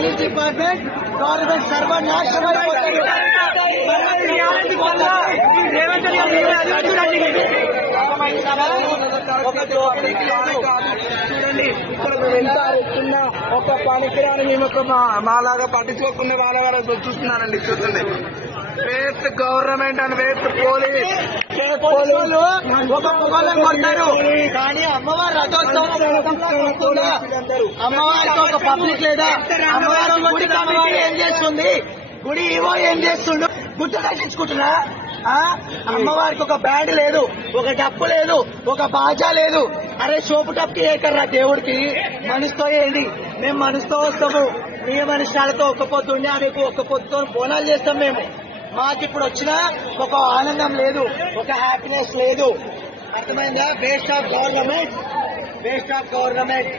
Police department government సర్వనాశనం అయిపోతారు. చూడండి ఎంత ఎత్తున్నా ఒక పనికిరాని మేము మాలాగా పట్టించుకోకుండా వాళ్ళ చూస్తున్నారండి. చూస్తుంది waste government and waste police. ఒక పొగలను కొడతారు కానీ అమ్మవారు రథోత్సవం అమ్మవారికి ఒక పబ్లిక్ లేదా? అమ్మవారు ఏం చేస్తుంది? గుడి ఏవో ఏం చేస్తుండు? గుట్ట కట్టించుకుంటున్నా? అమ్మవారికి ఒక బ్యాండ్ లేదు, ఒక డప్పు లేదు, ఒక బాజా లేదు. అరే సోపు టప్కి ఏకర్రా దేవుడికి. మనసుతో ఏంటి? మేము మనసుతో వస్తాము. నియమ నిష్టాలతో ఒక్క పొద్దు ఉండి రేపు ఒక్క పొద్దుతో బోనాలు చేస్తాం. మేము మాకు ఇప్పుడు వచ్చిన ఒక ఆనందం లేదు, ఒక హ్యాపీనెస్ లేదు. అర్థమైందా? Waste of government, waste of government.